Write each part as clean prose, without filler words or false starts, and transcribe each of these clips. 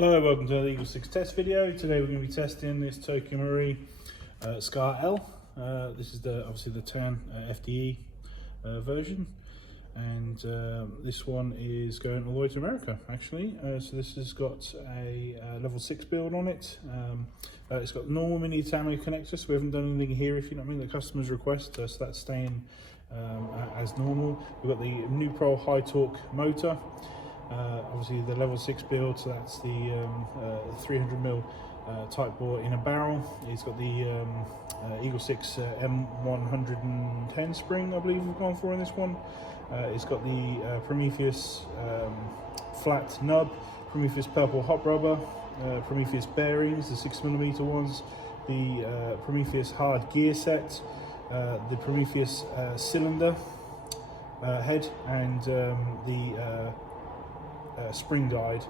Hello, welcome to the EagleSix test video. Today we're going to be testing this Tokyo Marui Scar L. This is obviously the tan FDE version, and this one is going all the way to America actually. So this has got a level 6 build on it. It's got normal mini Tamiya connector, so we haven't done anything here, if you know what I mean, the customer's request, so that's staying as normal. We've got the Nuprol high torque motor. Obviously the level 6 build, so that's the 300mm Tightbore in a barrel. It's got the EagleSix M110 spring, I believe we've gone for in this one. It's got the Prometheus Flat Nub, Prometheus Purple Hop rubber, Prometheus bearings, the 6mm ones, the Prometheus hard gear set, the Prometheus cylinder head, and the spring guide,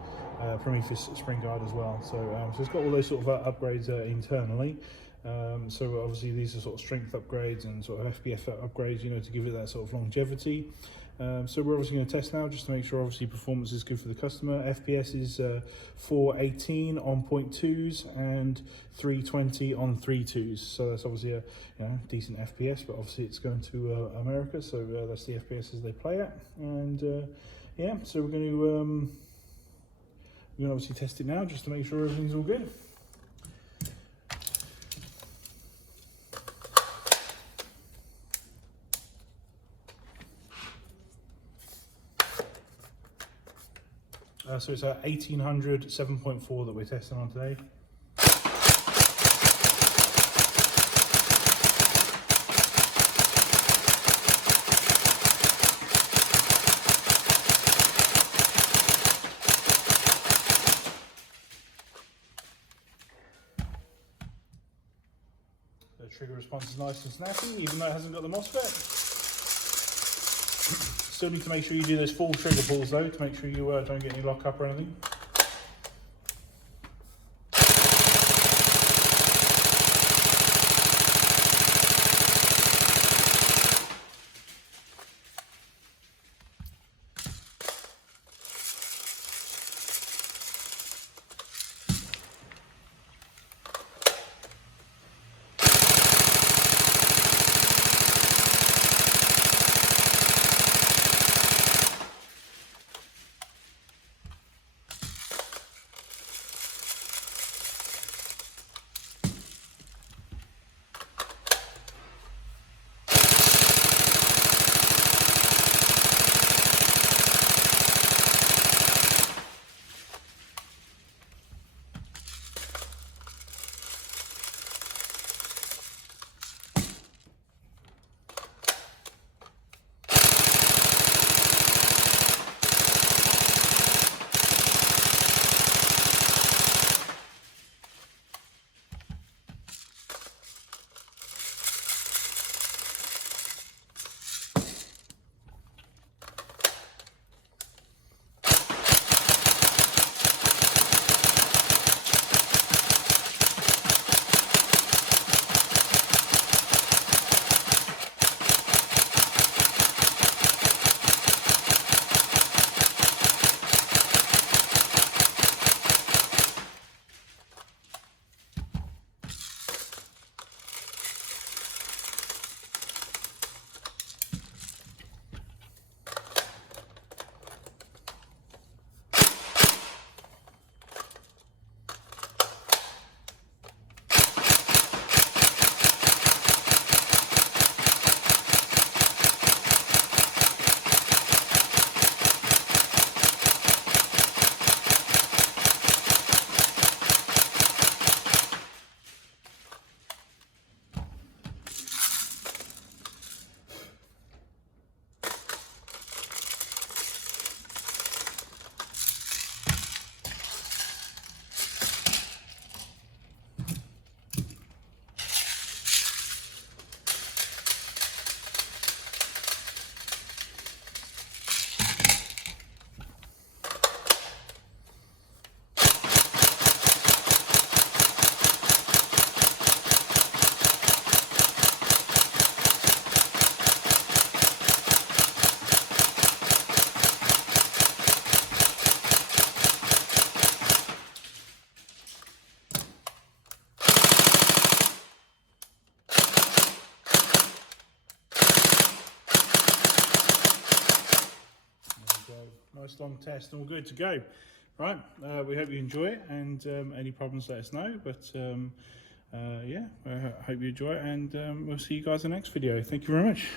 Prometheus spring guide as well. So it's got all those sort of upgrades internally. So obviously these are sort of strength upgrades and sort of FPS upgrades, you know, to give it that sort of longevity. So we're obviously going to test now just to make sure obviously performance is good for the customer. FPS is 418 on 0.2s and 320 on 3.2s. So that's obviously a decent FPS, but obviously it's going to America, so that's the FPS as they play at. And yeah, so we're going to obviously test it now just to make sure everything's all good. So it's a 1800 7.4 that we're testing on today. The trigger response is nice and snappy, even though it hasn't got the MOSFET. Still need to make sure you do those full trigger pulls though, to make sure you don't get any lock up or anything. nice long test, and all good to go. Right, we hope you enjoy it, and any problems let us know, but yeah, I hope you enjoy it, and we'll see you guys in the next video. Thank you very much.